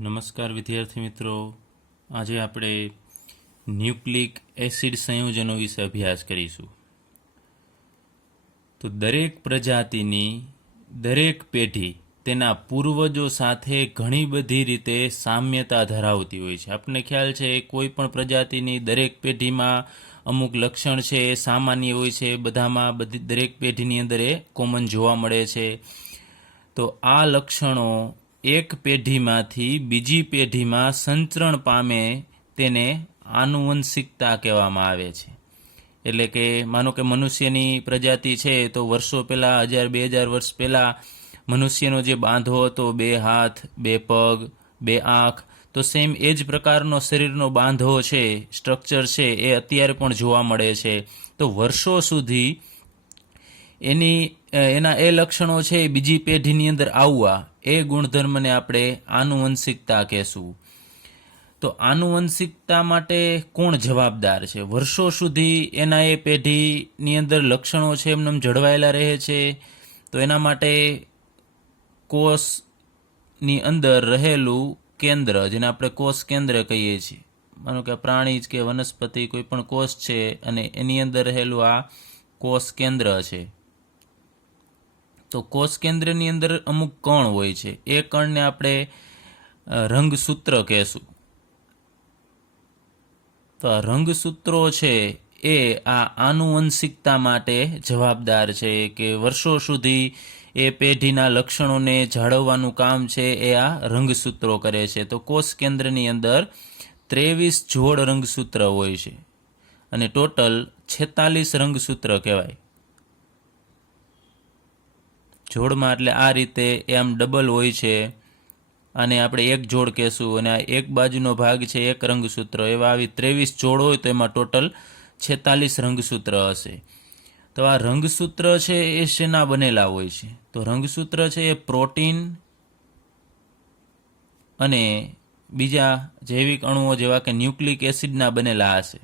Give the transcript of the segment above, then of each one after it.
નમસ્કાર વિદ્યાર્થી મિત્રો, આજે આપણે ન્યુક્લિક એસિડ સંયોજનો વિશે અભ્યાસ કરીશું. તો દરેક પ્રજાતિની દરેક પેઢી તેના પૂર્વજો સાથે ઘણી બધી રીતે સામ્યતા ધરાવતી હોય છે. આપણને ખ્યાલ છે કોઈ પણ પ્રજાતિની દરેક પેઢીમાં અમુક લક્ષણ છે એ સામાન્ય હોય છે, બધામાં દરેક પેઢીની અંદર એ કોમન જોવા મળે છે. તો આ લક્ષણો એક પેઢીમાંથી બીજી પેઢીમાં સંચરણ પામે તેને આનુવંશિકતા કહેવામાં આવે છે. એટલે કે માનો કે મનુષ્યની પ્રજાતિ છે તો વર્ષો પહેલાં 1000-2000 વર્ષ પહેલાં મનુષ્યનો જે બાંધો હતો, 2 હાથ, 2 પગ, 2 આંખ, તો સેમ એ જ પ્રકારનો શરીરનો બાંધો છે, સ્ટ્રક્ચર છે, એ અત્યારે પણ જોવા મળે છે. તો વર્ષો સુધી એના એ લક્ષણો છે બીજી પેઢીની અંદર આવવા, એ ગુણધર્મને આપણે આનુવંશિકતા કહેશું. તો આનુવંશિકતા માટે કોણ જવાબદાર છે? વર્ષો સુધી એના એ પેઢીની અંદર લક્ષણો છે એમને જળવાયેલા રહે છે. તો એના માટે કોષની અંદર રહેલું કેન્દ્ર, જેને આપણે કોષ કેન્દ્ર કહીએ છીએ, માનો કે પ્રાણી કે વનસ્પતિ કોઈ પણ કોષ છે અને એની અંદર રહેલું આ કોષ કેન્દ્ર છે. તો કોષ કેન્દ્રની અંદર અમુક કણ હોય છે, એ કણને આપણે રંગસૂત્ર કહેશું. તો આ રંગસૂત્રો છે એ આ આનુવંશિકતા માટે જવાબદાર છે, કે વર્ષો સુધી એ પેઢીના લક્ષણોને જાળવવાનું કામ છે એ આ રંગસૂત્રો કરે છે. તો કોષ કેન્દ્રની અંદર 23 જોડ રંગસૂત્ર હોય છે અને ટોટલ 46 રંગસૂત્ર કહેવાય. જોડમાં એટલે આ રીતે એ આમ ડબલ હોય છે, અને આપણે એક જોડ કહેશું, અને આ એક બાજુનો ભાગ છે એક રંગસૂત્ર. એવા આવી 23 જોડ હોય તો એમાં ટોટલ 46 રંગસૂત્ર હશે. તો આ રંગસૂત્ર છે એ શેના બનેલા હોય છે? તો રંગસૂત્ર છે એ પ્રોટીન અને બીજા જૈવિક અણુઓ જેવા કે ન્યુક્લિક એસિડના બનેલા હશે.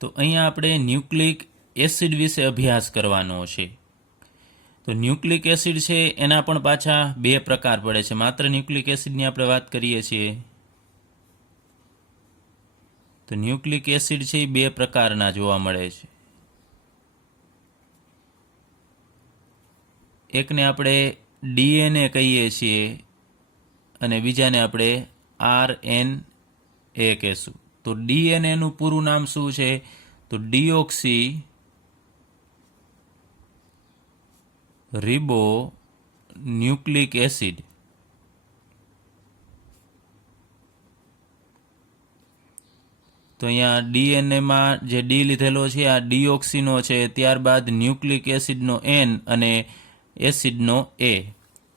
તો અહીંયા આપણે ન્યુક્લિક એસિડ વિશે અભ્યાસ કરવાનો છે. તો ન્યુક્લિક એસિડ છે એના પણ પાછા 2 પ્રકાર પડે છે. માત્ર ન્યુક્લિક એસિડની આપણે વાત કરીએ છીએ. તો ન્યુક્લિક એસિડ છે એ 2 પ્રકારના જોવા મળે છે. એકને આપણે ડીએનએ કહીએ છીએ અને બીજાને આપણે RNA કહેશું. તો ડીએનએનું પૂરું નામ શું છે? તો ડીઓક્સી રિબો ન્યુક્લિક એસિડ. તો અહીંયા ડીએનએમાં જે ડી લીધેલો છે આ ડીઓક્સીનો છે, ત્યારબાદ ન્યુક્લિક એસિડનો N અને એસિડનો A.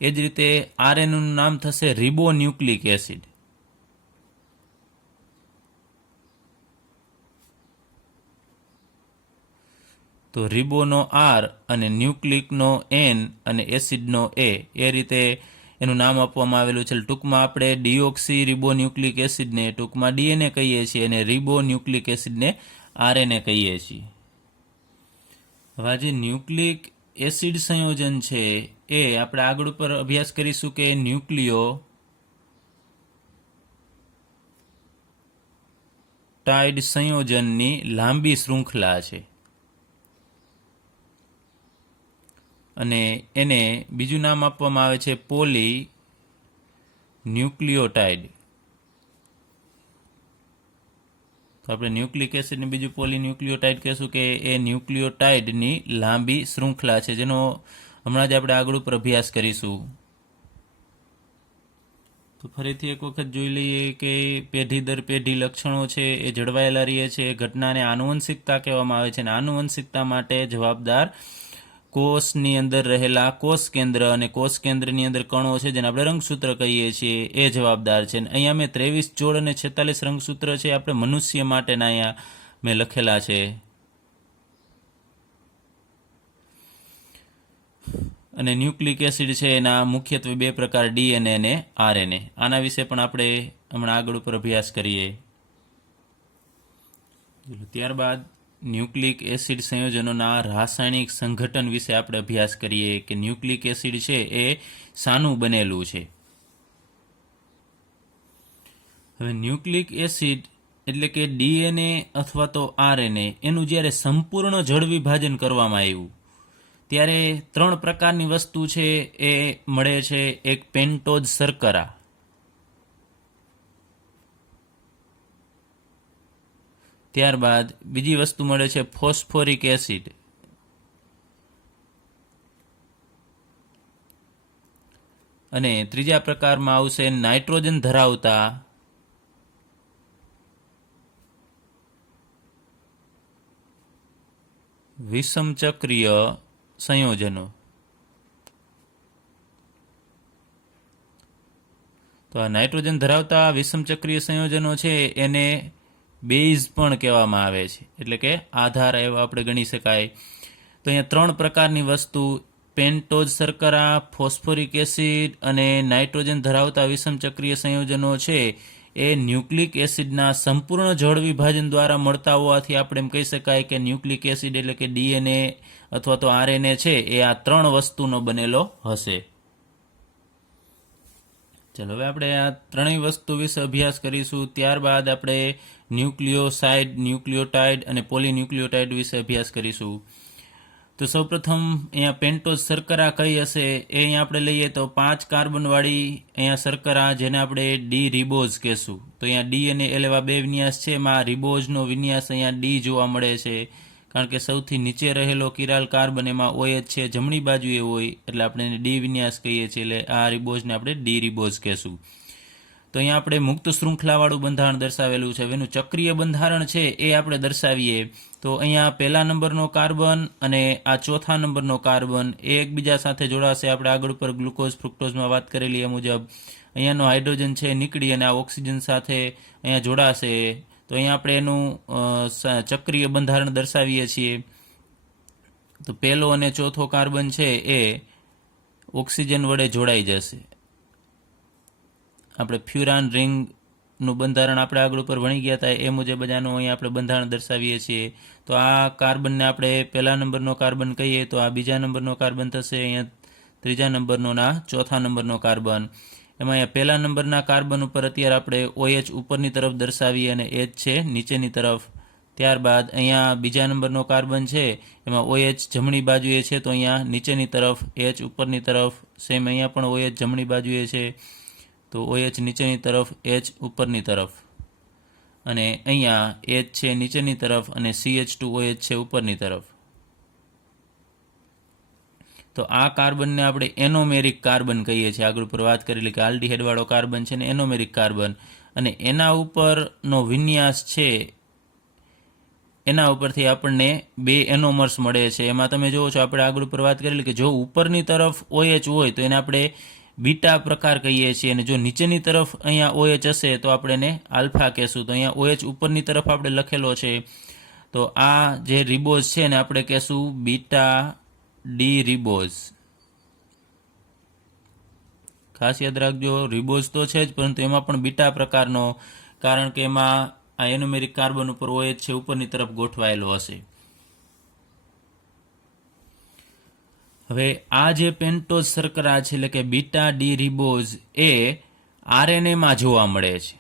એ જ રીતે આરએનએનું નામ થશે રિબો ન્યુક્લિક એસિડ. તો રિબોનો R અને ન્યુક્લિકનો N અને એસિડનો A, એ રીતે એનું નામ આપવામાં આવેલું છે. ટૂંકમાં આપણે ડીઓક્સી રિબો ન્યુક્લિક એસિડને ટૂંકમાં ડીએનએ કહીએ છીએ અને રિબો ન્યુક્લિક એસિડને આરએનએ કહીએ છીએ. હવે જે ન્યુક્લિક એસિડ સંયોજન છે એ આપણે આગળ ઉપર અભ્યાસ કરીશું કે ન્યુક્લિયોટાઇડ સંયોજનની લાંબી શૃંખલા છે, અને એને બીજું નામ આપવામાં આવે છે પોલી ન્યુક્લિયોટાઇડ. તો આપણે ન્યુક્લિક એસિડને બીજું પોલી ન્યુક્લિયોટાઇડ કહેશું કે એ ન્યુક્લિયોટાઇડની લાંબી શૃંખલા છે, જેનો હમણાં જ આપણે આગળ ઉપર અભ્યાસ કરીશું. તો ફરીથી એક વખત જોઈ લઈએ કે પેઢી દર પેઢી લક્ષણો છે એ જળવાયેલા રહે છે. ઘટનાને આનુવંશિકતા કહેવામાં આવે છે, અને આનુવંશિકતા માટે જવાબદાર કોષની અંદર રહેલા કોષ કેન્દ્ર અને કોષ કેન્દ્રની અંદર કણો છે જેને આપણે રંગસૂત્ર કહીએ છીએ, એ જવાબદાર છે. અહીંયા મેં 23 જોડ અને 46 રંગસૂત્ર છે આપણે મનુષ્ય માટેના અહીંયા મેં લખેલા છે. અને ન્યુક્લિક એસિડ છે એના મુખ્યત્વે 2 પ્રકાર, ડીએનએ અને આરએનએ. આના વિશે પણ આપણે હમણાં આગળ ઉપર અભ્યાસ કરીએ. ત્યારબાદ ન્યુક્લિક એસિડ સંયોજનોના રાસાયણિક સંઘટન વિશે આપણે અભ્યાસ કરીએ કે ન્યુક્લિક એસિડ છે એ શાનું બનેલું છે. હવે ન્યુક્લિક એસિડ એટલે કે ડીએનએ અથવા તો આરએનએ એનું જ્યારે સંપૂર્ણ જળ વિભાજન કરવામાં આવ્યું ત્યારે 3 પ્રકારની વસ્તુ છે એ મળે છે. એક પેન્ટોઝ શર્કરા, ત્યારબાદ બીજી વસ્તુ મળે છે ફોસ્ફોરિક એસિડ, અને ત્રીજા પ્રકારમાં આવશે નાઇટ્રોજન ધરાવતા વિષમચક્રીય સંયોજનો. તો આ નાઇટ્રોજન ધરાવતા વિષમચક્રીય સંયોજનો છે એને બેઝ પણ કહેવામાં આવે છે, એટલે કે આધાર એવા આપણે ગણી શકાય. તો અહીંયા 3 પ્રકારની વસ્તુ પેન્ટોઝ શર્કરા, ફોસ્ફોરિક એસિડ અને નાઇટ્રોજન ધરાવતા વિષમચક્રીય સંયોજનો છે એ ન્યુક્લિક એસિડના સંપૂર્ણ જળ વિભાજન દ્વારા મળતા હોવાથી આપણે એમ કહી શકાય કે ન્યુક્લિક એસિડ એટલે કે ડીએનએ અથવા તો આરએનએ છે એ આ 3 વસ્તુનો બનેલો હશે. ચલો હવે આપણે આ 3 વસ્તુ વિશે અભ્યાસ કરીશું. ત્યારબાદ આપણે ન્યુક્લિયોસાઇડ, ન્યુક્લિયોટાઇડ અને પોલીન્યુક્લિયોટાઇડ વિશે અભ્યાસ કરીશું. તો સૌપ્રથમ અહીંયા પેન્ટોઝ શર્કરા કઈ હશે એ અહીંયા આપણે લઈએ તો 5 કાર્બનવાળી અહીંયા શર્કરા, જેને આપણે ડી રિબોઝ કહેશું. તો અહીંયા ડી અને એલ એવા 2 વિન્યાસ છે, એમાં રિબોઝનો વિન્યાસ અહીંયા ડી જોવા મળે છે, કારણ કે સૌથી નીચે રહેલો કિરાલ કાર્બન એમાં OH છે, જમણી બાજુએ હોય એટલે આપણે એને ડી વિન્યાસ કહીએ છીએ, એટલે આ રિબોઝને આપણે ડી રિબોઝ કહેશું. તો અહીંયા આપણે મુક્ત શૃંખલાવાળું બંધારણ દર્શાવેલું છે. એનું ચક્રીય બંધારણ છે એ આપણે દર્શાવીએ તો અહીંયા પહેલા નંબરનો કાર્બન અને આ ચોથા નંબરનો કાર્બન એ એકબીજા સાથે જોડાશે. આપણે આગળ ઉપર ગ્લુકોઝ ફ્રુક્ટોઝમાં વાત કરેલી એ મુજબ અહીંયાનો હાઇડ્રોજન છે નીકળી અને આ ઓક્સિજન સાથે અહીંયા જોડાશે. તો અહીંયા આપણે એનું ચક્રીય બંધારણ દર્શાવીએ છીએ. તો પહેલો અને ચોથો કાર્બન છે એ ઓક્સિજન વડે જોડાઈ જશે. આપણે ફ્યુરાન રિંગનું બંધારણ આપણે આગળ ઉપર ભણી ગયા હતા એ મુજબ બધાનું અહીંયા આપણે બંધારણ દર્શાવીએ છીએ. તો આ કાર્બનને આપણે પહેલા નંબરનો કાર્બન કહીએ તો આ બીજા નંબરનો કાર્બન થશે, અહીંયા ત્રીજા નંબરનો ના ચોથા નંબરનો કાર્બન. એમાં અહીંયા પહેલા નંબરના કાર્બન ઉપર અત્યારે આપણે OH ઉપરની તરફ દર્શાવીએ અને H છે નીચેની તરફ. ત્યારબાદ અહીંયા બીજા નંબરનો કાર્બન છે એમાં OH જમણી બાજુએ છે, તો અહીંયા નીચેની તરફ, H ઉપરની તરફ. સેમ અહીંયા પણ OH જમણી બાજુએ છે, તો OH નીચેની તરફ, H ઉપરની તરફ, અને અહીંયા H છે નીચેની તરફ અને CH2OH છે ઉપરની તરફ. તો આ કાર્બનને આપણે એનોમેરિક કાર્બન કહીએ છીએ. આગળ ઉપર વાત કરેલી કે આલ્ડીહાઇડવાળો કાર્બન છે ને એનોમેરિક કાર્બન, અને એના ઉપરનો વિન્યાસ છે એના ઉપરથી આપણને 2 એનોમર્સ મળે છે. એમાં તમે જુઓ છો આપણે આગળ ઉપર વાત કરેલી કે જો ઉપરની તરફ OH હોય તો એને આપણે બીટા પ્રકાર કહીએ છીએ, અને જો નીચેની તરફ અહીંયા OH હશે તો આપણે એને આલ્ફા કહેશું. તો અહીંયા OH ઉપરની તરફ આપણે લખેલો છે, તો આ જે રિબોઝ છે ને આપણે કહેશું બીટા ડી રિબોઝ. ખાસ યાદ રાખજો, રિબોઝ તો છે જ પરંતુ એમાં પણ બીટા પ્રકારનો, કારણ કે એમાં આ એનોમેરિક કાર્બન ઉપર OH છે ઉપરની તરફ ગોઠવાયેલો હશે. હવે આ જે પેન્ટોઝ શર્કરા છે એટલે કે બીટા ડી રિબોઝ એ આરએનએમાં જોવા મળે છે.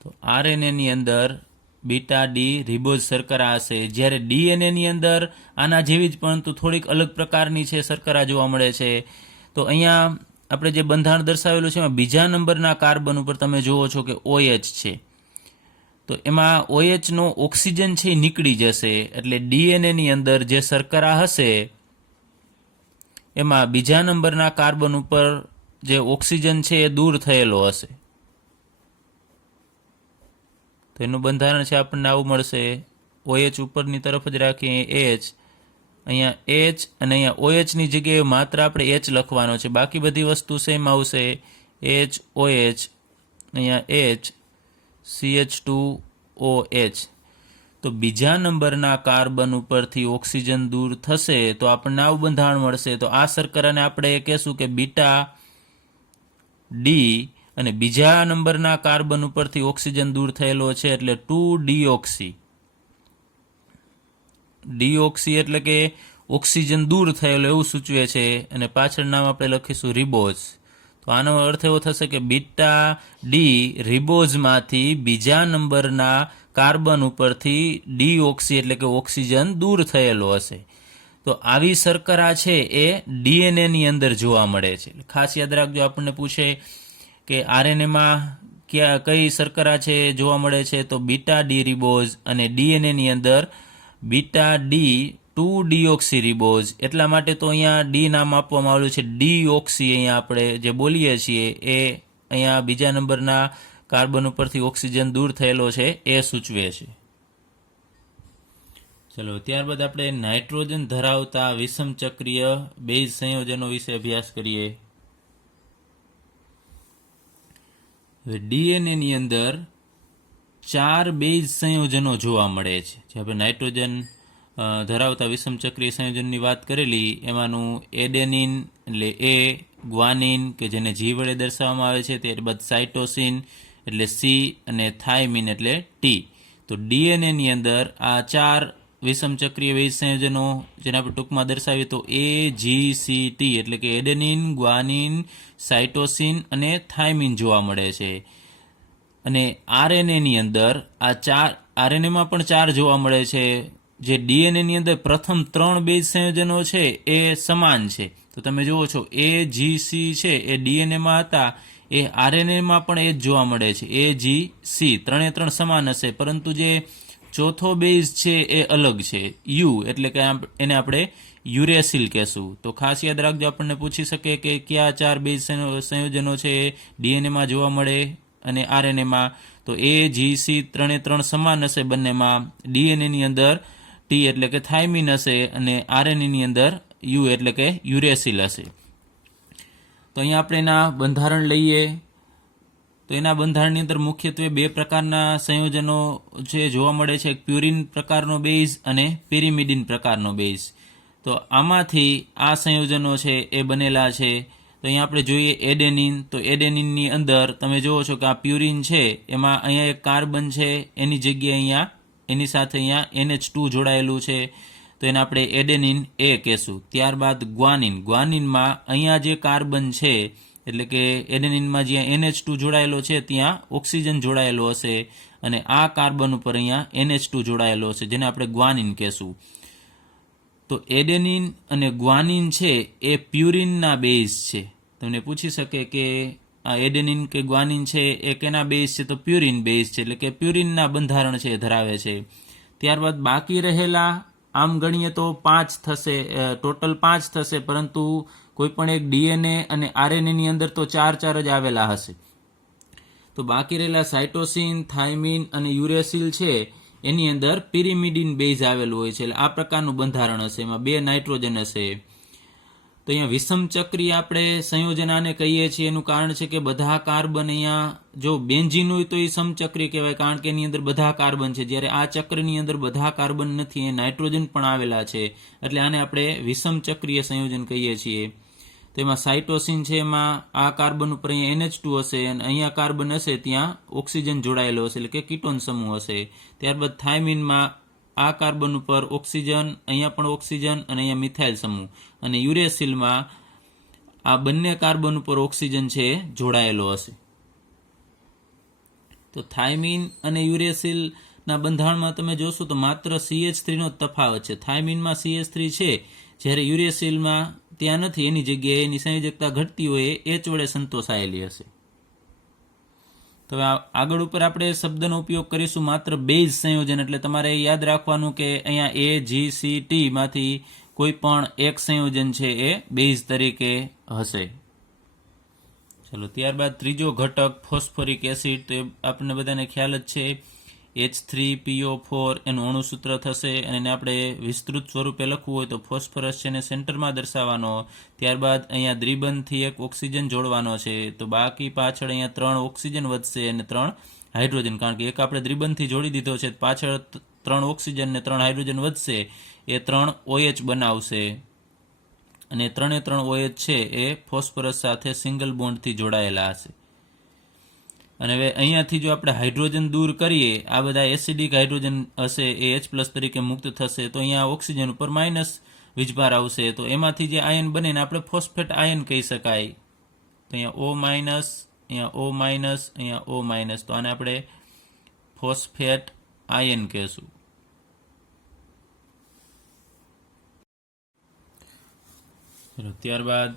તો આરએનએની અંદર બીટા ડી રિબોઝ શર્કરા હશે, જ્યારે ડીએનએની અંદર આના જેવી જ પરંતુ થોડીક અલગ પ્રકારની છે શર્કરા જોવા મળે છે. તો અહીંયા આપણે જે બંધારણ દર્શાવેલું છે એમાં બીજા નંબરના કાર્બન ઉપર તમે જુઓ છો કે OH છે, તો એમાં OH નો ઓક્સિજન છે એ નીકળી જશે, એટલે ડીએનએની અંદર જે શર્કરા હશે એમાં બીજા નંબરના કાર્બન ઉપર જે ઓક્સિજન છે એ દૂર થયેલો હશે. તો એનું બંધારણ છે આપણને આવું મળશે. OH ઉપરની તરફ જ રાખીએ H, અહીંયા H અને અહીંયા OH ની જગ્યાએ માત્ર આપણે H લખવાનો છે, બાકી બધી વસ્તુ સેમ આવશે. H OH, અહીંયા H CH2OH. તો બીજા નંબરના કાર્બન ઉપરથી ઓક્સિજન દૂર થશે તો આપણને આવું બંધારણ મળશે. તો આ શર્કરાને આપણે કહેશું કે બીટા ડી અને બીજા નંબરના કાર્બન ઉપરથી ઓક્સિજન દૂર થયેલો છે એટલે 2-ડીઓક્સી. ડીઓક્સી એટલે કે ઓક્સિજન દૂર થયેલો એવું સૂચવે છે, અને પાછળ નામ આપણે લખીશું રિબોઝ. તો આનો અર્થ એવો થશે કે બીટા ડી રિબોઝમાંથી બીજા નંબરના કાર્બન ઉપરથી ડીઓક્સી એટલે કે ઓક્સિજન દૂર થયેલો હશે. તો આવી શર્કરા છે એ ડીએનએની અંદર જોવા મળે છે. ખાસ યાદ રાખજો, આપણને પૂછે કે આરએનએમાં કઈ શર્કરા છે જોવા મળે છે, તો બીટા ડી રિબોઝ, અને ડીએનએની અંદર બીટા ડી 2-ડીઓક્સી રિબોઝ. એટલા માટે તો અહીંયા ડી નામ આપવામાં આવ્યું છે. ડીઓક્સી અહીંયા આપણે જે બોલીએ છીએ એ અહીંયા બીજા નંબરના કાર્બન ઉપરથી ઓક્સિજન દૂર થયેલો છે એ સૂચવે છે. ચલો, ત્યારબાદ આપણે નાઇટ્રોજન ધરાવતા વિષમ ચક્રીય બેઝ સંયોજનો વિશે અભ્યાસ કરીએ. ડીએનએની અંદર 4 બેઝ સંયોજનો જોવા મળે છે. જે આપણે નાઇટ્રોજન ધરાવતા વિષમ ચક્રીય સંયોજનની વાત કરેલી, એમાંનું એડેનિન એટલે એ, ગ્વાનિન કે જેને જી વડે દર્શાવવામાં આવે છે, ત્યારબાદ સાઇટોસિન એટલે સી, અને થાઇમિન એટલે ટી. તો ડીએનએની અંદર આ 4 વિષમ ચક્રીય બેઝ સંયોજનો, જેને આપણે ટૂંકમાં દર્શાવીએ તો AGCT એટલે કે એડેનિન, ગ્વાનિન, સાઇટોસિન અને થાઇમિન જોવા મળે છે. અને આરએનએની અંદર આ 4 આરએનએમાં પણ 4 જોવા મળે છે. જે ડીએનએની અંદર પ્રથમ 3 બેઝ સંયોજનો છે એ સમાન છે. તો તમે જુઓ છો AGC છે એ ડીએનએમાં હતા, એ આરએનએમાં પણ એ જ જોવા મળે છે. AGC 3 સમાન હશે, પરંતુ જે ચોથો બેઝ છે એ અલગ છે, યુ એટલે કે એને આપણે યુરેસિલ કહેશું. તો ખાસ યાદ રાખજો, આપણને પૂછી શકે કે કયા 4 બેઝ સંયોજનો છે એ ડીએનએમાં જોવા મળે અને આરએનએમાં. તો AGC 3 સમાન હશે બંનેમાં. ડીએનએની અંદર ટી એટલે કે થાઇમિન હશે, અને આરએનએની અંદર યુ એટલે કે યુરેસિલ હશે. તો અહીંયા આપણે એના બંધારણ લઈએ. તો એના બંધારણની અંદર મુખ્યત્વે 2 પ્રકારના સંયોજનો જે જોવા મળે છે, એક પ્યુરિન પ્રકારનો બેઝ અને પિરિમિડિન પ્રકારનો બેઝ. તો આમાંથી આ સંયોજનો છે એ બનેલા છે. તો અહીંયા આપણે જોઈએ એડેનિન. તો એડેનિનની અંદર તમે જુઓ છો કે આ પ્યુરિન છે, એમાં અહીંયા એક કાર્બન છે, એની જગ્યાએ અહીંયા એની સાથે અહીંયા NH2 જોડાયેલું છે, તો એને આપણે એડેનિન એ કહેશું. ત્યારબાદ ગ્વાનિન. ગ્વાનિનમાં અહીંયા જે કાર્બન છે, એટલે કે એડેનિનમાં જ્યાં NH2 જોડાયેલો છે ત્યાં ઓક્સિજન જોડાયેલો હશે, અને આ કાર્બન ઉપર અહીંયા NH2 જોડાયેલો હશે, જેને આપણે ગ્વાનિન કહેશું. તો એડેનિન અને ગ્વાનિન છે એ પ્યુરિનના બેઝ છે. તમને પૂછી શકે કે આ એડેનિન કે ગ્વાનિન છે એ કેના બેઝ છે, તો પ્યુરિન બેઝ છે, એટલે કે પ્યુરિનના બંધારણ છે ધરાવે છે. ત્યારબાદ બાકી રહેલા આમ ગણીએ તો 5 થશે, ટોટલ 5 થશે, પરંતુ કોઈ પણ એક ડીએનએ અને આરએનએની અંદર તો 4 જ આવેલા હશે. તો બાકી રહેલા સાઇટોસિન, થાઇમિન અને યુરેસિલ છે એની અંદર પિરિમિડિન બેઝ આવેલું હોય છે. એટલે આ પ્રકારનું બંધારણ હશે, એમાં 2 નાઇટ્રોજન હશે. તો અહીંયા વિષમ ચક્રી આપણે સંયોજન આને કહીએ છીએ. એનું કારણ છે કે બધા કાર્બન અહીંયા જો બેન્ઝીન હોય તો એ સમચક્રી કહેવાય, કારણ કે એની અંદર બધા કાર્બન છે, જ્યારે આ ચક્રની અંદર બધા કાર્બન નથી, એ નાઇટ્રોજન પણ આવેલા છે, એટલે આને આપણે વિષમ ચક્રીય સંયોજન કહીએ છીએ. તો એમાં સાઇટોસિન છે, એમાં આ કાર્બન ઉપર અહીંયા NH2 હશે, અને અહીંયા કાર્બન હશે ત્યાં ઓક્સિજન જોડાયેલો હશે, એટલે કે કીટોન સમૂહ હશે. ત્યારબાદ થાઇમિનમાં આ કાર્બન ઉપર ઓક્સિજન, અહીંયા પણ ઓક્સિજન, અને અહીંયા મિથાઇલ સમૂહ. અને યુરેસિલમાં આ બંને કાર્બન ઉપર ઓક્સિજન છે જોડાયેલો હશે. તો થાઇમિન અને યુરેસિલના બંધારણમાં તમે જોશો તો માત્ર CH3 નો તફાવત છે. થાઇમિનમાં CH3 છે, જ્યારે યુરેસિલમાં ત્યાં નથી, એની જગ્યાએ એની સંયોજકતા ઘટતી હોય એ H વડે સંતોષાયેલી હશે. તો આગળ ઉપર આપણે શબ્દનો ઉપયોગ કરીશું માત્ર બેઝ સંયોજન. એટલે તમારે યાદ રાખવાનું કે અહીંયા AGCT માંથી કોઈ પણ એક સંયોજન છે એ બેઝ તરીકે હશે. ચલો, ત્યારબાદ ત્રીજો ઘટક ફોસ્ફોરિક એસિડ. તો એ આપણને બધાને ખ્યાલ જ છે, H3PO4 એનું અણુસૂત્ર થશે, અને એને આપણે વિસ્તૃત સ્વરૂપે લખવું હોય તો ફોસ્ફરસ છે એને સેન્ટરમાં દર્શાવવાનો. ત્યારબાદ અહીંયા દ્વિબંધથી એક ઓક્સિજન જોડવાનો છે, તો બાકી પાછળ અહીંયા 3 ઓક્સિજન વધશે અને 3 હાઇડ્રોજન, કારણ કે એક આપણે દ્વિબંધથી જોડી દીધો છે, પાછળ 3 ઓક્સિજન ને 3 હાઇડ્રોજન વધશે, એ 3 OH બનાવશે, અને 3 OH છે એ ફોસ્ફરસ સાથે સિંગલ બોન્ડથી જોડાયેલા હશે. અને હવે અહીંયાથી જો આપણે હાઇડ્રોજન દૂર કરીએ, આ બધા એસિડિક હાઇડ્રોજન હશે એ H+ તરીકે મુક્ત થશે, તો અહીંયા ઓક્સિજન ઉપર માઇનસ વીજભાર આવશે, તો એમાંથી જે આયન બને ને આપણે ફોસ્ફેટ આયન કહી શકાય. તો અહીંયા O-, અહીંયા O-, અહીંયા O-, તો આને આપણે ફોસ્ફેટ આયન કહેશું. ચલો ત્યારબાદ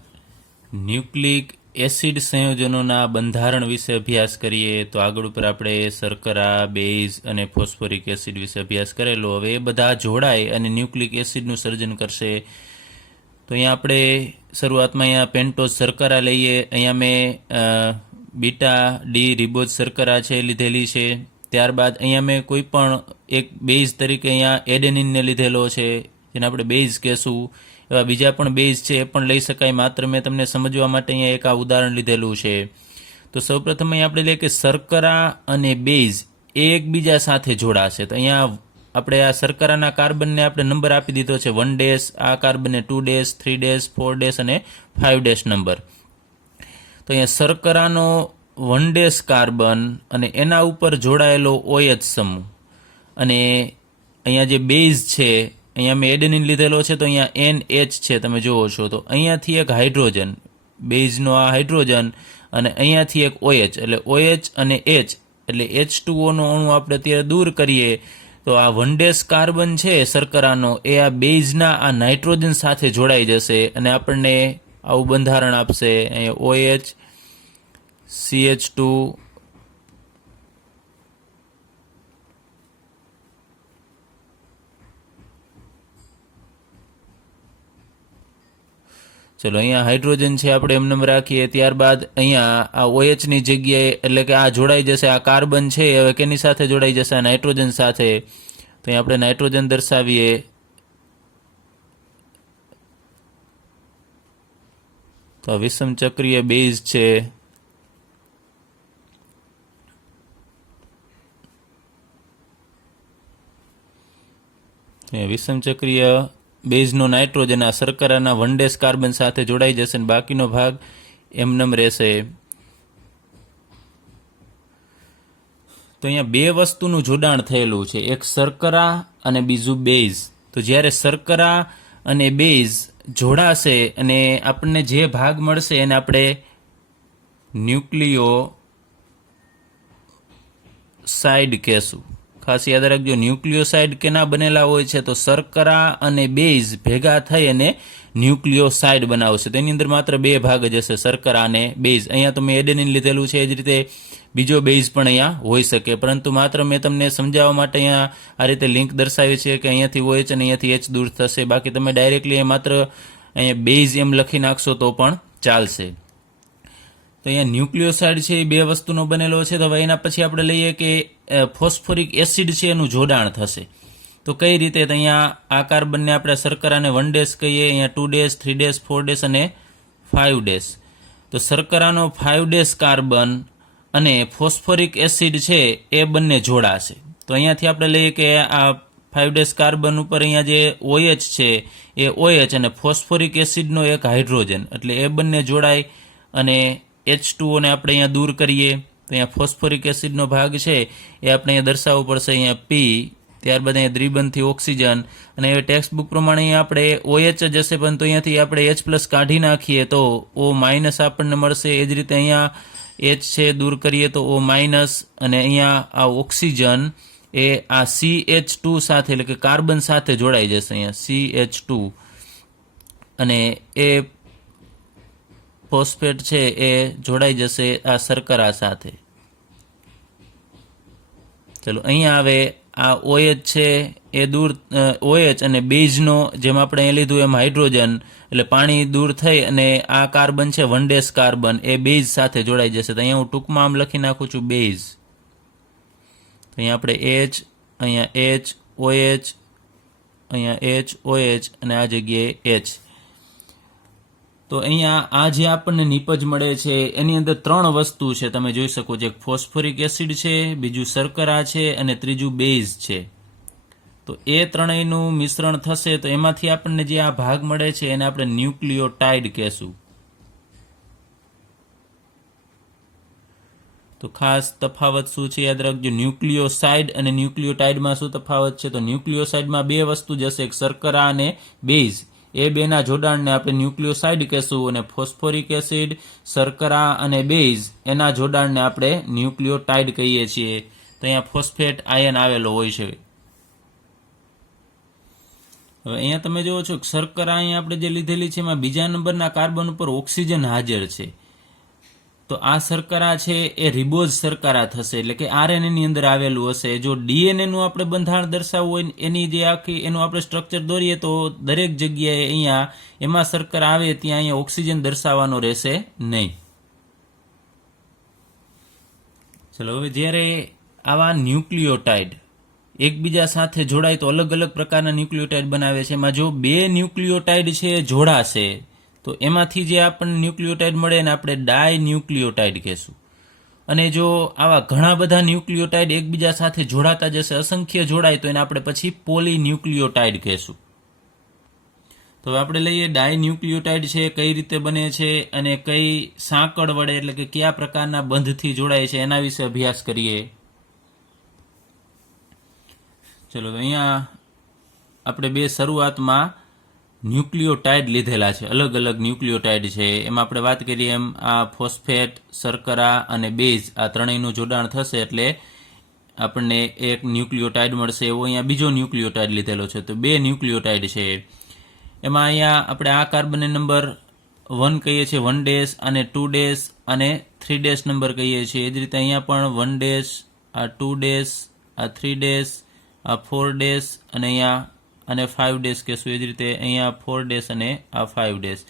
ન્યુક્લિક એસિડ સંયોજનોના બંધારણ વિશે અભ્યાસ કરીએ. તો આગળ ઉપર આપણે શર્કરા, બેઝ અને ફોસ્ફોરિક એસિડ વિશે અભ્યાસ કરેલો. હવે એ બધા જોડાય અને ન્યુક્લિક એસિડનું સર્જન કરશે. તો અહીંયા આપણે શરૂઆતમાં અહીંયા પેન્ટોઝ શર્કરા લઈએ. અહીંયા મેં બીટા ડી રિબોઝ શર્કરા છે લીધેલી છે. ત્યારબાદ અહીંયા મેં કોઈ પણ એક બેઝ તરીકે અહીંયા એડેનિનને લીધેલો છે, જેને આપણે બેઝ કહેશું. એવા બીજા પણ બેઝ છે એ પણ લઈ શકાય, માત્ર મેં તમને સમજવા માટે અહીંયા એક આ ઉદાહરણ લીધેલું છે. તો સૌપ્રથમ અહીંયા આપણે લઈએ કે શર્કરા અને બેઝ એ એકબીજા સાથે જોડાશે. તો અહીંયા આપણે આ શર્કરાના કાર્બનને આપણે નંબર આપી દીધો છે 1', આ કાર્બનને 2', 3', 4' અને 5' નંબર. તો અહીંયા શર્કરાનો 1' કાર્બન અને એના ઉપર જોડાયેલો OH સમૂહ, અને અહીંયા જે બેઝ છે અહીંયા મેં એડેનિન લીધેલો છે, તો અહીંયા NH છે તમે જુઓ છો. તો અહીંયાથી એક હાઇડ્રોજન, બેઝનો આ હાઇડ્રોજન, અને અહીંયાથી એક OH, એટલે OH અને H એટલે H2O નો અણુ આપણે અત્યારે દૂર કરીએ તો આ 1' કાર્બન છે શર્કરાનો એ આ બેઝના આ નાઇટ્રોજન સાથે જોડાઈ જશે અને આપણને આવું બંધારણ આપશે. અહીંયા OH, CH2, ચલો અહીંયા હાઇડ્રોજન છે આપણે એમ નંબર રાખીએ. ત્યારબાદ અહીંયા આ OH ની જગ્યાએ એટલે કે આ જોડાઈ જશે, આ કાર્બન છે હવે કેની સાથે જોડાઈ જશે? આ નાઇટ્રોજન સાથે. તો અહીંયા આપણે નાઇટ્રોજન દર્શાવીએ. તો વિષમ ચક્રીય બેઝ છે. વિષમ ચક્રીય બેઝનો નાઇટ્રોજન આ શર્કરાના 1' કાર્બન સાથે જોડાઈ જશે અને બાકીનો ભાગ એમનેમ રહેશે. તો અહીંયા બે વસ્તુનું જોડાણ થયેલું છે, એક શર્કરા અને બીજું બેઝ. તો જ્યારે શર્કરા અને બેઝ જોડાશે અને આપણને જે ભાગ મળશે એને આપણે ન્યુક્લિયોસાઇડ કહેશું. ખાસ યાદ રાખજો, ન્યુક્લિયોસાઇડ કેના બનેલા હોય છે? તો શર્કરા અને બેઝ ભેગા થઈ અને ન્યુક્લિયોસાઇડ બનાવશે. તો એની અંદર માત્ર બે ભાગ જ હશે, શર્કરા અને બેઝ. અહીંયા તો મેં એડેનિન લીધેલું છે, એ જ રીતે બીજો બેઝ પણ અહીંયા હોઈ શકે, પરંતુ માત્ર મેં તમને સમજાવવા માટે અહીંયા આ રીતે લિંક દર્શાવી છે કે અહીંયાથી OH અને અહીંયાથી H દૂર થશે. બાકી તમે ડાયરેક્ટલી માત્ર અહીંયા બેઝ એમ લખી નાખશો તો પણ ચાલશે. તો અહીંયા ન્યુક્લિયોસાઇડ છે એ બે વસ્તુનો બનેલો છે. તો હવે એના પછી આપણે લઈએ કે ફોસ્ફોરિક એસિડ છે એનું જોડાણ થશે. તો કઈ રીતે? તો અહીંયા આ કાર્બનને આપણે શર્કરાને 1' કહીએ, અહીંયા 2', 3', 4' અને 5'. તો શર્કરાનો 5' કાર્બન અને ફોસ્ફોરિક એસિડ છે એ બંને જોડાશે. તો અહીંયાથી આપણે લઈએ કે આ 5' કાર્બન ઉપર અહીંયા જે OH છે એ OH અને ફોસ્ફોરિક એસિડનો એક હાઇડ્રોજન, એટલે એ બંને જોડાય અને H2O ને આપણે અહીંયા દૂર કરીએ. તો અહીંયા ફોસ્ફોરિક એસિડનો ભાગ છે એ આપણે અહીંયા દર્શાવવો પડશે, અહીંયા P. ત્યારબાદ અહીંયા દ્વિબંધથી ઓક્સિજન, અને એ ટેક્સ્ટ બુક પ્રમાણે અહીંયા આપણે OH જ હશે, પરંતુ અહીંયાથી આપણે H+ કાઢી નાખીએ તો O- આપણને મળશે. એ જ રીતે અહીંયા H છે દૂર કરીએ તો O-, અને અહીંયા આ ઓક્સિજન એ આ CH2 સાથે એટલે કે કાર્બન સાથે જોડાઈ જશે, અહીંયા CH2, અને એ ફોસ્ફેટ છે એ જોડાઈ જશે આ શર્કરા સાથે. ચલો અહીંયા હવે આ OH છે એ દૂર, OH અને બેઝનો જેમ આપણે અહીં લીધું એમ હાઇડ્રોજન એટલે પાણી દૂર થઈ અને આ કાર્બન છે 1' કાર્બન એ બેઝ સાથે જોડાઈ જશે. તો અહીંયા હું ટૂંકમાં આમ લખી નાખું છું બેઝ. તો અહીંયા આપણે H, અહીંયા H, OH, અહીંયા H, OH અને આ જગ્યાએ H. તો અહીંયા આ જે આપણને નીપજ મળે છે એની અંદર 3 વસ્તુ છે, તમે જોઈ શકો છો. એક ફોસ્ફોરિક એસિડ છે, બીજું શર્કરા છે અને ત્રીજું બેઝ છે. તો એ ત્રણેયનું મિશ્રણ થશે તો એમાંથી આપણને જે આ ભાગ મળે છે એને આપણે ન્યુક્લિયોટાઇડ કહેશું. તો ખાસ તફાવત શું છે યાદ રાખજો, ન્યુક્લિયોસાઇડ અને ન્યુક્લિયોટાઇડમાં શું તફાવત છે? તો ન્યુક્લિયોસાઇડમાં બે વસ્તુ જશે, એક શર્કરા અને બેઝ. એ બેના જોડાણને આપણે ન્યુક્લિયોસાઇડ કહેશું, અને ફોસ્ફોરિક એસિડ, શર્કરા અને બેઝ એના જોડાણને આપણે ન્યુક્લિયોટાઇડ કહીએ છીએ. તો અહીંયા ફોસ્ફેટ આયન આવેલો હોય છે. હવે અહીંયા તમે જુઓ છો શર્કરા અહીંયા આપણે જે લીધેલી છે એમાં બીજા નંબરના કાર્બન ઉપર ઓક્સિજન હાજર છે. તો આ શર્કરા છે એ રિબોઝ શર્કરા થશે, એટલે કે આરએનએ ની અંદર આવેલું હશે. જો ડીએનએ નું આપણે બંધારણ દર્શાવવું હોય, એની જે આખી એનું આપણે સ્ટ્રક્ચર દોરીએ, તો દરેક જગ્યાએ અહીંયા એમાં શર્કરા આવે ત્યાં અહીંયા ઓક્સિજન દર્શાવવાનો રહેશે નહીં. ચલો, હવે જ્યારે આવા ન્યુક્લિયોટાઇડ એકબીજા સાથે જોડાય તો અલગ અલગ પ્રકારના ન્યુક્લિયોટાઇડ બનાવે છે. એમાં જો બે ન્યુક્લિયોટાઇડ છે જોડાશે તો એમાંથી જે આપણને ન્યુક્લિયોટાઇડ મળે એને આપણે ડાય ન્યુક્લિયોટાઇડ કહેશું. અને જો આવા ઘણા બધા ન્યુક્લિયોટાઇડ એકબીજા સાથે જોડાતા જશે, અસંખ્ય જોડાય, તો એને આપણે પછી પોલી ન્યુક્લિયોટાઇડ કહેશું. તો આપણે લઈએ ડાય ન્યુક્લિયોટાઇડ છે કઈ રીતે બને છે અને કઈ સાંકળ વડે, એટલે કે કયા પ્રકારના બંધથી જોડાય છે, એના વિશે અભ્યાસ કરીએ. ચલો, અહીંયા આપણે બે શરૂઆતમાં ન્યુક્લિયોટાઇડ લીધેલા છે, અલગ અલગ ન્યુક્લિયોટાઇડ છે. એમાં આપણે વાત કરીએ એમ આ ફોસ્ફેટ, શર્કરા અને બેઝ આ ત્રણેયનું જોડાણ થશે એટલે આપણને એક ન્યુક્લિયોટાઇડ મળશે. એવો અહીંયા બીજો ન્યુક્લિયોટાઇડ લીધેલો છે. તો બે ન્યુક્લિયોટાઇડ છે. એમાં અહીંયા આપણે આ કાર્બનને નંબર 1 કહીએ છીએ, 1 ડેશ, અને 2 ડેશ અને 3 ડેશ નંબર કહીએ છીએ. એ જ રીતે અહીંયા પણ 1 ડેશ, આ 2 ડેશ, આ 3 ડેશ, આ 4 ડેશ અને અહીંયા અને 5 ડેશ કહેશું. એ જ રીતે અહીંયા 4 ડેશ અને આ 5 ડેશ.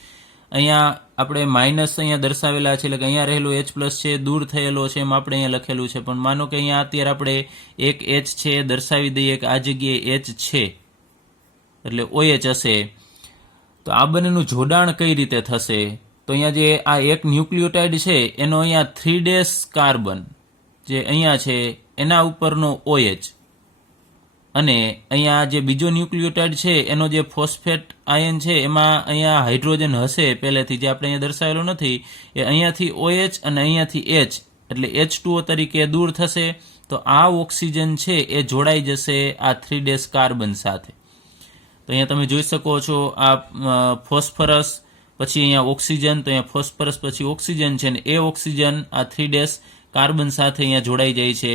અહીંયા આપણે માઇનસ અહીંયા દર્શાવેલા છે, એટલે કે અહીંયા રહેલું H પ્લસ છે, દૂર થયેલો છે, એમ આપણે અહીંયા લખેલું છે. પણ માનો કે અહીંયા અત્યારે આપણે એક H છે દર્શાવી દઈએ કે આ જગ્યાએ H છે એટલે OH હશે. તો આ બંનેનું જોડાણ કઈ રીતે થશે? તો અહીંયા જે આ એક ન્યુક્લિયોટાઇડ છે એનો અહીંયા 3 ડેશ કાર્બન જે અહીંયા છે એના ઉપરનો OH, અને અહીંયા જે બીજો ન્યુક્લિયોટાઇડ છે એનો જે ફોસ્ફેટ આયન છે એમાં અહીંયા હાઇડ્રોજન હશે પહેલેથી, જે આપણે અહીંયા દર્શાવેલો નથી. એ અહીંયાથી OH અને અહીંયાથી H એટલે H2O તરીકે દૂર થશે. તો આ ઓક્સિજન છે એ જોડાઈ જશે આ 3 ડેશ કાર્બન સાથે. તો અહીંયા તમે જોઈ શકો છો આ ફોસ્ફરસ પછી અહીંયા ઓક્સિજન, તો અહીંયા ફોસ્ફરસ પછી ઓક્સિજન છે, ને એ ઓક્સિજન આ 3 ડેશ કાર્બન સાથે અહીંયા જોડાઈ જાય છે.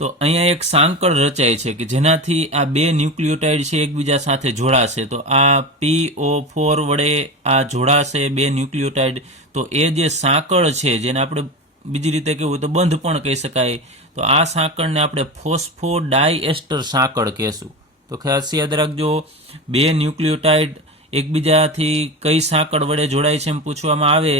તો અહીંયા એક સાંકળ રચાય છે કે જેનાથી આ બે ન્યુક્લિયોટાઇડ છે એકબીજા સાથે જોડાશે. તો આ PO4 વડે આ જોડાશે બે ન્યુક્લિયોટાઇડ. તો એ જે સાંકળ છે, જેને આપણે બીજી રીતે કહેવું હોય તો બંધ પણ કહી શકાય, તો આ સાંકળને આપણે ફોસ્ફોડાયએસ્ટર સાંકળ કહેશું. તો ખાસ યાદ રાખજો, બે ન્યુક્લિયોટાઇડ એકબીજાથી કઈ સાંકળ વડે જોડાય છે એમ પૂછવામાં આવે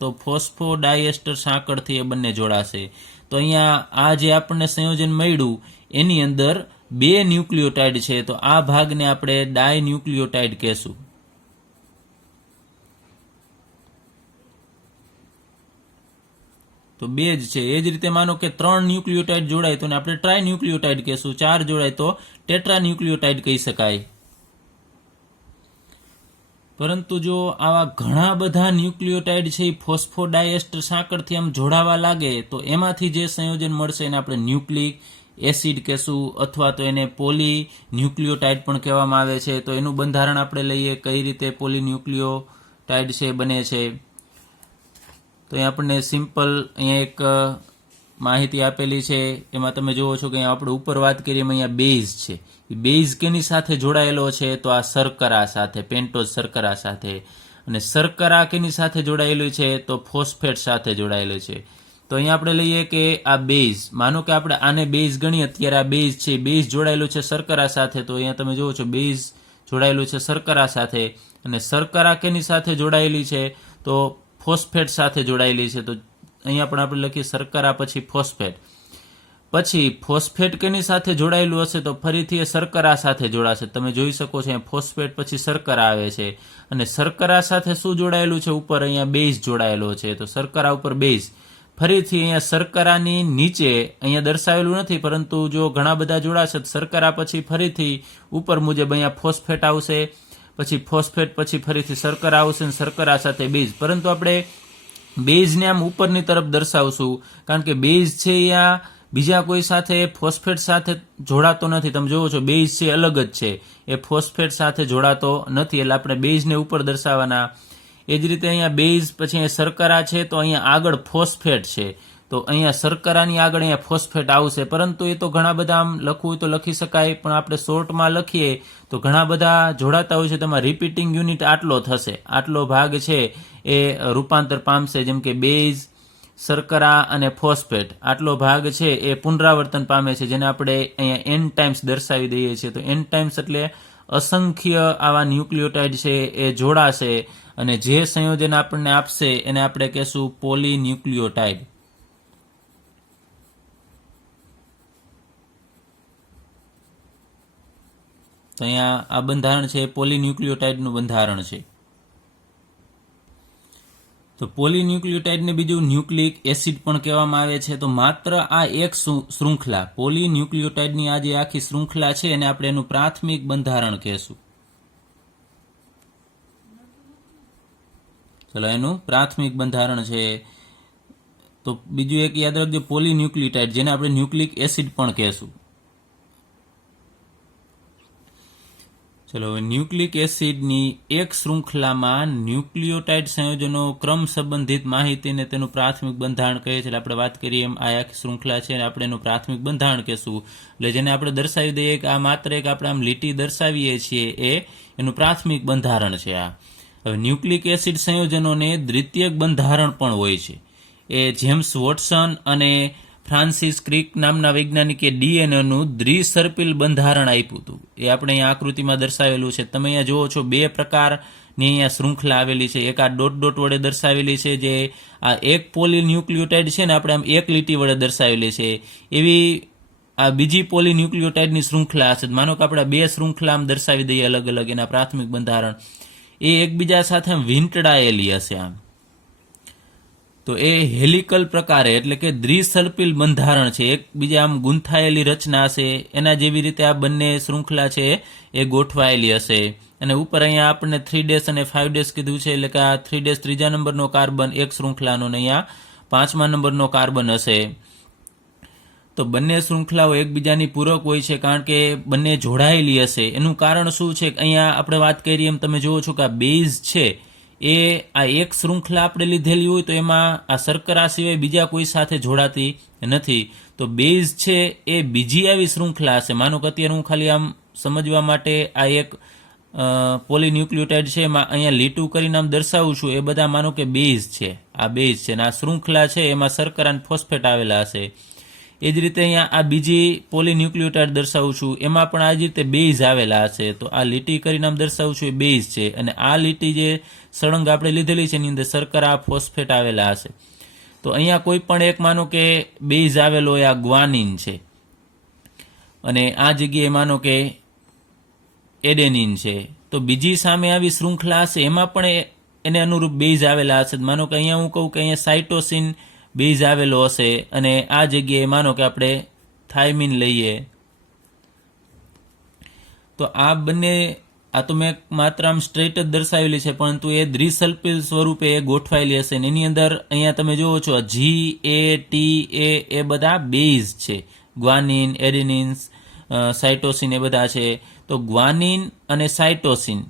તો ફોસ્ફોડાયએસ્ટર સાંકળથી એ બંને જોડાશે. તો અહીંયા આ જે આપણને સંયોજન મળ્યું એની અંદર બે ન્યુક્લિયોટાઇડ છે, તો આ ભાગને આપણે ડાય ન્યુક્લિયોટાઇડ કહેશું. તો બે જ છે. એ જ રીતે માનો કે 3 ન્યુક્લિયોટાઇડ જોડાય તો આપણે ટ્રાય ન્યુક્લિયોટાઇડ કહેશું, 4 જોડાય તો ટેટ્રા ન્યુક્લિયોટાઇડ કહી શકાય. પરંતુ જો આવા ઘણા બધા ન્યુક્લિયોટાઇડ છે એ ફોસ્ફોડાયએસ્ટર સાંકળથી આમ જોડાવા લાગે તો એમાંથી જે સંયોજન મળશે એને આપણે ન્યુક્લિક એસિડ કહેશું, અથવા તો એને પોલી ન્યુક્લિયોટાઇડ પણ કહેવામાં આવે છે. તો એનું બંધારણ આપણે લઈએ, કઈ રીતે પોલી ન્યુક્લિયોટાઇડ છે બને છે. તો અહીંયા આપણને સિમ્પલ અહીંયા એક માહિતી આપેલી છે. એમાં તમે જુઓ છો કે અહીંયા આપણે ઉપર વાત કરીએ એમાં અહીંયા બેઝ છે. બેઝ કેની સાથે જોડાયેલો છે? તો આ શર્કરા સાથે, પેન્ટોઝ શર્કરા સાથે. અને શર્કરા કેની સાથે જોડાયેલી છે? તો ફોસ્ફેટ સાથે જોડાયેલી છે. તો અહીંયા આપણે લઈએ કે આ બેઝ, માનો કે આપણે આને બેઝ ગણીએ, અત્યારે આ બેઝ છે, બેઝ જોડાયેલું છે શર્કરા સાથે. તો અહીંયા તમે જુઓ છો બેઝ જોડાયેલું છે શર્કરા સાથે. અને શર્કરા કેની સાથે જોડાયેલી છે? તો ફોસ્ફેટ સાથે જોડાયેલી છે. તો અહીંયા પણ આપણે લખીએ શર્કરા પછી ફોસ્ફેટ. પછી ફોસ્ફેટ કેની સાથે જોડાયેલું હશે? તો ફરીથી એ શર્કરા સાથે જોડાશે. તમે જોઈ શકો છો ફોસ્ફેટ પછી શર્કરા આવે છે. અને શર્કરા સાથે શું જોડાયેલું છે? ઉપર અહીંયા બેઝ જોડાયેલો છે. તો શર્કરા ઉપર બેઝ. ફરીથી અહીંયા શર્કરાની નીચે અહીંયા દર્શાવેલું નથી, પરંતુ જો ઘણા બધા જોડાશે તો શર્કરા પછી ફરીથી ઉપર મુજબ અહીંયા ફોસ્ફેટ આવશે, પછી ફોસ્ફેટ પછી ફરીથી શર્કરા આવશે અને શર્કરા સાથે બેઝ. પરંતુ આપણે બેઝને આમ ઉપરની તરફ દર્શાવશું, કારણ કે બેઝ છે એ આ બીજા કોઈ સાથે ફોસ્ફેટ સાથે જોડાતો નથી. તમે જોવો છો બેઝ છે અલગ જ છે, એ ફોસ્ફેટ સાથે જોડાતો નથી, એટલે આપણે બેઝને ઉપર દર્શાવવાના. એ જ રીતે અહીંયા બેઝ, પછી અહીંયા શર્કરા છે, તો અહીંયા આગળ ફોસ્ફેટ છે, તો અહીંયા શર્કરાની આગળ અહીંયા ફોસ્ફેટ આવશે. પરંતુ એ તો ઘણા બધા આમ લખવું હોય તો લખી શકાય, પણ આપણે શોર્ટમાં લખીએ તો ઘણા બધા જોડાતા હોય છે. તમારે રિપીટિંગ યુનિટ આટલો થશે, આટલો ભાગ છે એ રૂપાંતર પામશે. જેમ કે બેઝ, શર્કરા અને ફોસ્ફેટ, આટલો ભાગ છે એ પુનરાવર્તન પામે છે, જેને આપણે અહીંયા એન ટાઈમ્સ દર્શાવી દઈએ છીએ. તો એન ટાઈમ્સ એટલે અસંખ્ય આવા ન્યુક્લિયોટાઇડ છે એ જોડાશે, અને જે સંયોજન આપણને આપશે એને આપણે કહેશું પોલીન્યુક્લિયોટાઇડ. તો અહીંયા આ બંધારણ છે પોલીન્યુક્લિયોટાઇડનું બંધારણ છે. તો પોલીન્યુક્લિયોટાઇડને બીજું ન્યુક્લિક એસિડ પણ કહેવામાં આવે છે. તો માત્ર આ એક શૃંખલા, પોલીન્યુક્લિયોટાઇડની આ જે આખી શૃંખલા છે એને આપણે એનું પ્રાથમિક બંધારણ કહેશું. ચલો, એનું પ્રાથમિક બંધારણ છે. તો બીજું એક યાદ રાખજો, પોલીન્યુક્લિયોટાઇડ, જેને આપણે ન્યુક્લિક એસિડ પણ કહેશું. ચલો, ન્યુક્લિક એસિડની એક શૃંખલામાં ન્યુક્લિયોટાઇડ સંયોજનો ક્રમ સંબંધિત માહિતીને તેનું પ્રાથમિક બંધારણ કહે છે. એટલે આપણે વાત કરીએ એમ આ આખી શૃંખલા છે અને આપણે એનું પ્રાથમિક બંધારણ કહેશું. એટલે જેને આપણે દર્શાવી દઈએ કે આ માત્ર એક આપણે આમ લીટી દર્શાવીએ છીએ એ એનું પ્રાથમિક બંધારણ છે. આ હવે ન્યુક્લિક એસિડ સંયોજનોને દ્વિતીયક બંધારણ પણ હોય છે. એ જેમ્સ વોટસન અને ફ્રાન્સિસ ક્રિક નામના વૈજ્ઞાનિકે ડીએનએનું દ્વિસર્પિલ બંધારણ આપ્યું હતું. એ આપણે અહીંયા આકૃતિમાં દર્શાવેલું છે. તમે અહીંયા જુઓ છો બે પ્રકારની અહીંયા શૃંખલા આવેલી છે. એક આ ડોટ ડોટ વડે દર્શાવેલી છે, જે આ એક પોલીન્યુક્લિયોટાઇડ છે ને આપણે આમ એક લીટી વડે દર્શાવેલી છે. એવી આ બીજી પોલીન્યુક્લિયોટાઇડની શૃંખલા હશે. માનો કે આપણે બે શૃંખલા આમ દર્શાવી દઈએ અલગ અલગ, એના પ્રાથમિક બંધારણ એ એકબીજા સાથે વીંટળાયેલી હશે આમ. તો એ હેલિકલ પ્રકારે, એટલે કે દ્વિસર્પિલ બંધારણ છે, એકબીજા આમ ગૂંથાયેલી રચના હશે. એના જેવી રીતે આ બંને શૃંખલા છે એ ગોઠવાયેલી હશે. અને ઉપર અહીંયા આપણને 3' અને 5' કીધું છે, એટલે કે આ 3' ત્રીજા નંબરનો કાર્બન એક શૃંખલાનો, અને અહીંયા 5મા નંબરનો કાર્બન હશે. તો બંને શૃંખલાઓ એકબીજાની પૂરક હોય છે, કારણ કે બંને જોડાયેલી હશે. એનું કારણ શું છે? અહીંયા આપણે વાત કરીએ એમ તમે જુઓ છો કે આ બેઝ છે એ આ એક શૃંખલા આપણે લીધેલી હોય તો એમાં આ શર્કરા સિવાય બીજા કોઈ સાથે જોડાતી નથી. તો બેઝ છે એ બીજી આવી શૃંખલા હશે. માનો કે અત્યારે હું ખાલી આમ સમજવા માટે આ એક પોલીન્યુક્લિયોટાઇડ છે એમાં અહીંયા લીટું કરીને આમ દર્શાવું છું, એ બધા માનો કે બેઝ છે, આ બેઝ છે, અને આ શૃંખલા છે એમાં શર્કરા અને ફોસ્ફેટ આવેલા હશે. એ જ રીતે અહીંયા આ બીજી પોલીન્યુક્લિયોટાઇડ દર્શાવું છું, એમાં પણ આ જ રીતે બેઝ આવેલા હશે. તો આ લીટી કરીને આમ દર્શાવું છું એ બેઝ છે, અને આ લીટી જે સળંગ આપણે લીધેલી છે એની અંદર શર્કરા ફોસ્ફેટ આવેલા હશે. તો અહીંયા કોઈ પણ એક માનો કે બેઝ આવેલો હોય, આ ગ્વાનિન છે, અને આ જગ્યાએ માનો કે એડેનિન છે. તો બીજી સામે આવી શૃંખલા હશે એમાં પણ એને અનુરૂપ બેઝ આવેલા હશે. માનો કે અહીંયા હું કહું કે અહીંયા સાઇટોસિન બેઝ આવેલો હશે, અને આ જગ્યાએ માનો કે આપણે થાઇમિન લઈએ. તો આ બંને, આ તો મેં માત્ર આમ સ્ટ્રેટ જ દર્શાવેલી છે, પરંતુ એ દ્વિસર્પિલ સ્વરૂપે એ ગોઠવાયેલી હશે. એની અંદર અહીંયા તમે જુઓ છો જી, એ, ટી, એ બધા બેઝ છે. ગ્વાનિન, એડેનિન, સાઇટોસિન એ બધા છે. તો ગ્વાનિન અને સાઇટોસિન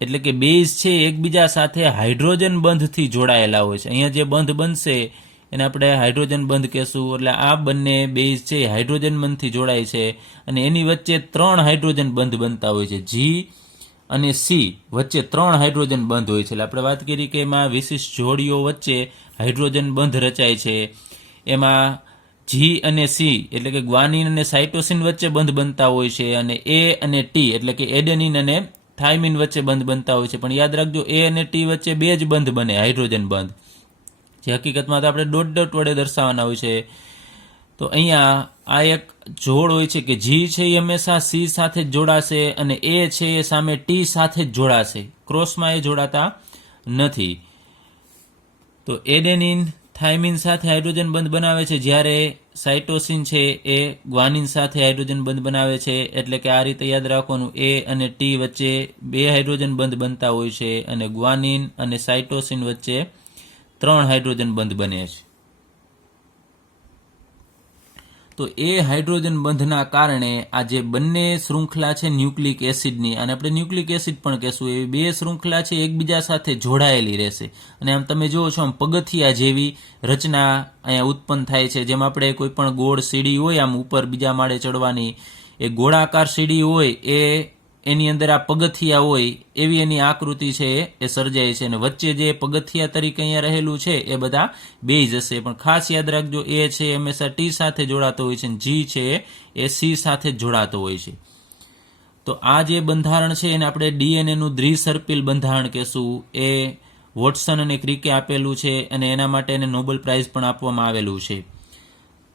એટલે કે બેઝ છે એકબીજા સાથે હાઇડ્રોજન બંધથી જોડાયેલા હોય છે. અહીંયા જે બંધ બનશે એને આપણે હાઇડ્રોજન બંધ કહેશું. એટલે આ બંને બેઝ છે હાઇડ્રોજન બંધથી જોડાય છે, અને એની વચ્ચે 3 હાઇડ્રોજન બંધ બનતા હોય છે. જી અને સી વચ્ચે 3 હાઇડ્રોજન બંધ હોય છે. એટલે આપણે વાત કરી કે એમાં વિશિષ્ટ જોડીઓ વચ્ચે હાઇડ્રોજન બંધ રચાય છે. એમાં જી અને સી એટલે કે ગ્વાનિન અને સાઇટોસિન વચ્ચે બંધ બનતા હોય છે, અને એ અને ટી એટલે કે એડેનિન અને થાઇમિન વચ્ચે બંધ બનતા હોય છે. પણ યાદ રાખજો, એ અને ટી વચ્ચે 2 જ બંધ બને, હાઇડ્રોજન બંધ, જે હકીકતમાં તો આપણે ડોટ ડોટ વડે દર્શાવવાના હોય છે. તો અહીંયા આ એક જોડ હોય છે કે જી છે એ હંમેશા સી સાથે જ જોડાશે, અને એ છે એ સામે ટી સાથે જ જોડાશે, ક્રોસમાં એ જોડાતા નથી. તો એડેનિન થાઇમિન સાથે હાઇડ્રોજન બંધ બનાવે છે, જ્યારે સાઇટોસિન છે એ ગ્વાનિન સાથે હાઇડ્રોજન બંધ બનાવે છે. એટલે કે આ રીતે યાદ રાખવાનું, એ અને ટી વચ્ચે 2 હાઇડ્રોજન બંધ બનતા હોય છે, અને ગ્વાનિન અને સાઇટોસિન વચ્ચે 3 હાઇડ્રોજન બંધ બને છે. તો એ હાઇડ્રોજન બંધના કારણે આ જે બંને શૃંખલા છે ન્યુક્લિક એસિડની, અને આપણે ન્યુક્લિક એસિડ પણ કહેશું, એવી બે શૃંખલા છે એકબીજા સાથે જોડાયેલી રહેશે. અને આમ તમે જુઓ છો આમ પગથિયા જેવી રચના અહીંયા ઉત્પન્ન થાય છે. જેમ આપણે કોઈ પણ ગોળ સીડી હોય આમ ઉપર બીજા માળે ચડવાની, એ ગોળાકાર સીડી હોય એ એની અંદર આ પગથિયા હોય એવી એની આકૃતિ છે એ સર્જાય છે. અને વચ્ચે જે પગથિયા તરીકે અહીંયા રહેલું છે એ બધા બેઝ હશે. પણ ખાસ યાદ રાખજો, એ છે હંમેશા ટી સાથે જોડાતો હોય છે, અને જી છે એ સી સાથે જોડાતો હોય છે. તો આ જે બંધારણ છે એને આપણે ડીએનએનું દ્વિસર્પિલ બંધારણ કહેશું. એ વોટસન અને ક્રિકે આપેલું છે, અને એના માટે એને નોબેલ પ્રાઇઝ પણ આપવામાં આવેલું છે.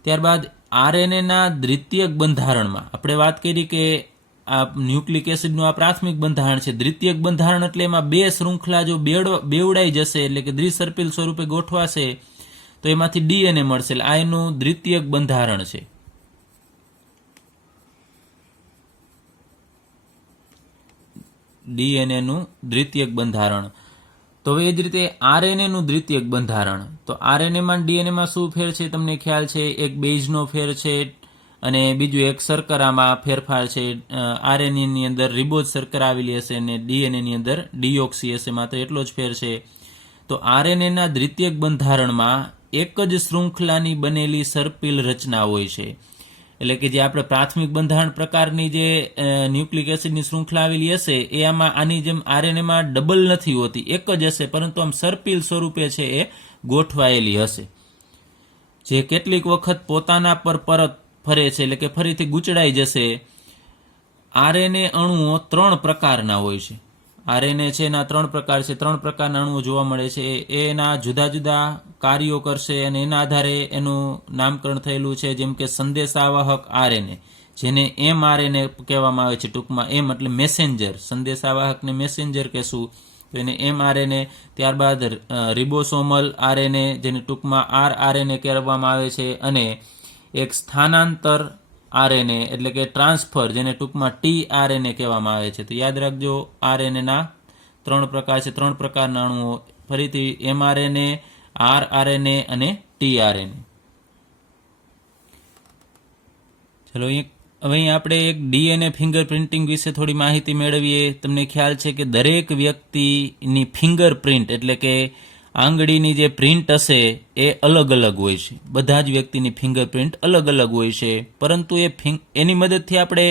ત્યારબાદ આરએનએના દ્વિતીયક બંધારણમાં આપણે વાત કરી કે આ ન્યુક્લિક એસિડનું આ પ્રાથમિક બંધારણ છે. દ્વિતીયક બંધારણ એટલે એમાં બે શૃંખલા જો બેવડાઈ જશે, એટલે કે દ્વિસર્પિલ સ્વરૂપે ગોઠવાશે, તો એમાંથી ડીએનએ મળશે. એટલે આ એનું દ્વિતીયક બંધારણ છે. ડીએનએનું દ્વિતીયક બંધારણ. તો હવે એ જ રીતે આરએનએનું દ્વિતીયક બંધારણ. તો આરએનએમાં ડીએનએમાં શું ફેર છે તમને ખ્યાલ છે? એક બેઝનો ફેર છે, અને બીજું એક શર્કરામાં ફેરફાર છે. આરએનએની અંદર રિબોઝ શર્કરા આવેલી હશે, અને ડીએનએની અંદર ડીઓક્સી હશે. માત્ર એટલો જ ફેર છે. તો આરએનએના દ્વિતીયક બંધારણમાં એક જ શૃંખલાની બનેલી સર્પિલ રચના હોય છે. એટલે કે જે આપણે પ્રાથમિક બંધારણ પ્રકારની જે ન્યુક્લિક એસિડની શૃંખલા આવેલી હશે એ આમાં આની જેમ આરએનએમાં ડબલ નથી હોતી, એક જ હશે, પરંતુ આમ સર્પિલ સ્વરૂપે છે એ ગોઠવાયેલી હશે, જે કેટલીક વખત પોતાના પર પરત ફરે છે, એટલે કે ફરીથી ગૂંચળાઈ જશે. આરએનએ અણુઓ 3 પ્રકારના હોય છે. આરએનએ છે એના 3 પ્રકાર છે. 3 પ્રકારના અણુઓ જોવા મળે છે. એના જુદા જુદા કાર્યો કરશે, અને એના આધારે એનું નામકરણ થયેલું છે. જેમ કે સંદેશાવાહક આરએનએ, જેને એમઆરએનએ કહેવામાં આવે છે. ટૂંકમાં એમ એટલે મેસેન્જર, સંદેશાવાહકને મેસેન્જર કહેશું, તો એને એમઆરએનએ. ત્યારબાદ રિબોસોમલ આરએનએ, જેને ટૂંકમાં આરઆરએનએ કહેવામાં આવે છે. અને એક સ્થાનાંતર આરએનએ એટલે કે ટ્રાન્સફર, જેને ટૂંકમાં ટીઆરએનએ કહેવામાં આવે છે. તો યાદ રાખજો, આરએનએના 3 પ્રકાર છે. 3 પ્રકારના અણુઓ, ફરીથી એમઆરએનએ, આરઆરએનએ અને ટીઆરએનએ. ચલો હવે અહીં આપણે એક ડીએનએ ફિંગરપ્રિન્ટિંગ વિશે થોડી માહિતી મેળવીએ. તમને ખ્યાલ છે કે દરેક વ્યક્તિની ફિંગરપ્રિન્ટ એટલે કે આંગળીની જે પ્રિન્ટ હશે એ અલગ અલગ હોય છે. બધા જ વ્યક્તિની ફિંગરપ્રિન્ટ અલગ અલગ હોય છે, પરંતુ એની મદદથી આપણે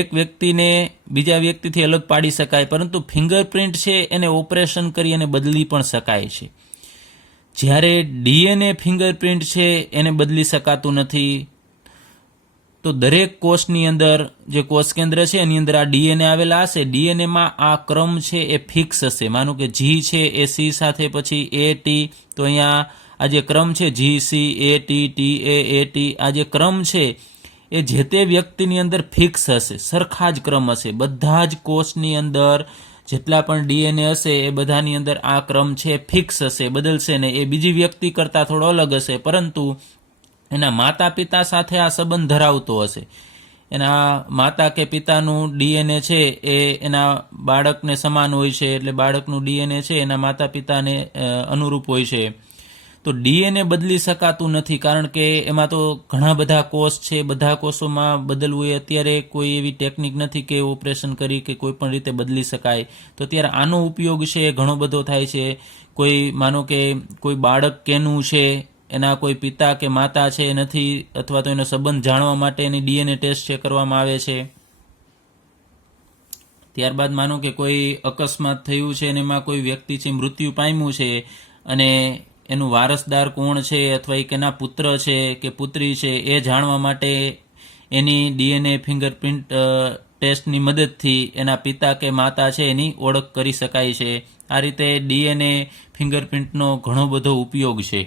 એક વ્યક્તિને બીજા વ્યક્તિથી અલગ પાડી શકાય, પરંતુ ફિંગરપ્રિન્ટ છે એને ઓપરેશન કરી અને બદલી પણ શકાય છે. જ્યારે ડીએનએ ફિંગરપ્રિન્ટ છે એને બદલી શકાતું નથી. તો દરેક કોષની અંદર જે કોષ કેન્દ્ર છે એની અંદર આ ડીએનએ આવેલા હશે. ડીએનએમાં આ ક્રમ છે એ ફિક્સ હશે. માનો કે જી છે એ સી સાથે પછી એ ટી, તો અહીંયા આ જે ક્રમ છે G C A T T A T, આ જે ક્રમ છે એ જે તે વ્યક્તિની અંદર ફિક્સ હશે, સરખા જ ક્રમ હશે. બધા જ કોષની અંદર જેટલા પણ ડીએનએ હશે એ બધાની અંદર આ ક્રમ છે ફિક્સ હશે, બદલશે ને. એ બીજી વ્યક્તિ કરતાં થોડો અલગ હશે, પરંતુ એના માતા પિતા સાથે આ સંબંધ ધરાવતો હશે. એના માતા કે પિતાનું ડીએનએ છે એ એના બાળકને સમાન હોય છે, એટલે બાળકનું ડીએનએ છે એના માતા પિતાને અનુરૂપ હોય છે. તો ડીએનએ બદલી શકાતું નથી, કારણ કે એમાં તો ઘણા બધા કોષ છે. બધા કોષોમાં બદલવું એ અત્યારે કોઈ એવી ટેકનિક નથી કે ઓપરેશન કરી કે કોઈ પણ રીતે બદલી શકાય. તો ત્યારે આનો ઉપયોગ છે એ ઘણો બધો થાય છે. કોઈ માનો કે કોઈ બાળક કેનું છે, એના કોઈ પિતા કે માતા છે નથી, અથવા તો એનો સંબંધ જાણવા માટે એની ડીએનએ ટેસ્ટ છે કરવામાં આવે છે. ત્યારબાદ માનો કે કોઈ અકસ્માત થયું છે અને એમાં કોઈ વ્યક્તિ છે મૃત્યુ પામ્યું છે, અને એનું વારસદાર કોણ છે, અથવા એ કેના પુત્ર છે કે પુત્રી છે એ જાણવા માટે એની ડીએનએ ફિંગરપ્રિન્ટ ટેસ્ટની મદદથી એના પિતા કે માતા છે એની ઓળખ કરી શકાય છે. આ રીતે ડીએનએ ફિંગરપ્રિન્ટનો ઘણો બધો ઉપયોગ છે.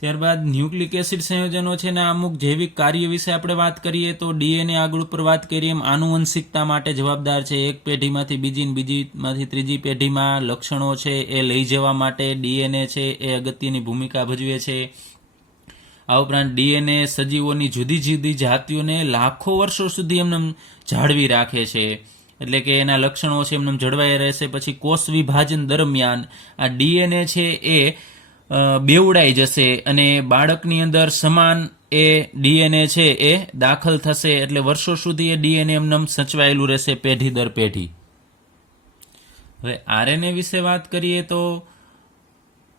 ત્યારબાદ ન્યુક્લિક એસિડ સંયોજનો છે ને અમુક જૈવિક કાર્ય વિશે આપણે વાત કરીએ તો ડીએનએ આગળ ઉપર વાત કરીએ એમ આનુવંશિકતા માટે જવાબદાર છે. એક પેઢીમાંથી બીજી, બીજીમાંથી ત્રીજી પેઢીમાં લક્ષણો છે એ લઈ જવા માટે ડીએનએ છે એ અગત્યની ભૂમિકા ભજવે છે. આ ઉપરાંત ડીએનએ સજીવોની જુદી જુદી જાતિઓને લાખો વર્ષો સુધી એમને જાળવી રાખે છે. એટલે કે એના લક્ષણો છે એમને જળવાઈ રહેશે. પછી કોષ વિભાજન દરમિયાન આ ડીએનએ છે એ બેવડાઈ જશે અને બાળકની અંદર સમાન એ ડીએનએ છે એ દાખલ થશે, એટલે વર્ષો સુધી એ ડીએનએ એમને સચવાયેલું રહેશે પેઢી દર પેઢી. હવે આરએનએ વિશે વાત કરીએ તો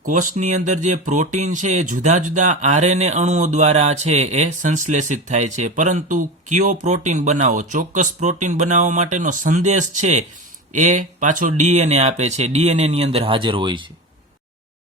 કોષની અંદર જે પ્રોટીન છે એ જુદા જુદા આરએનએ અણુઓ દ્વારા છે એ સંશ્લેષિત થાય છે, પરંતુ કયો પ્રોટીન બનાવો, ચોક્કસ પ્રોટીન બનાવવા માટેનો સંદેશ છે એ પાછો ડીએનએ આપે છે, ડીએનએ ની અંદર હાજર હોય છે.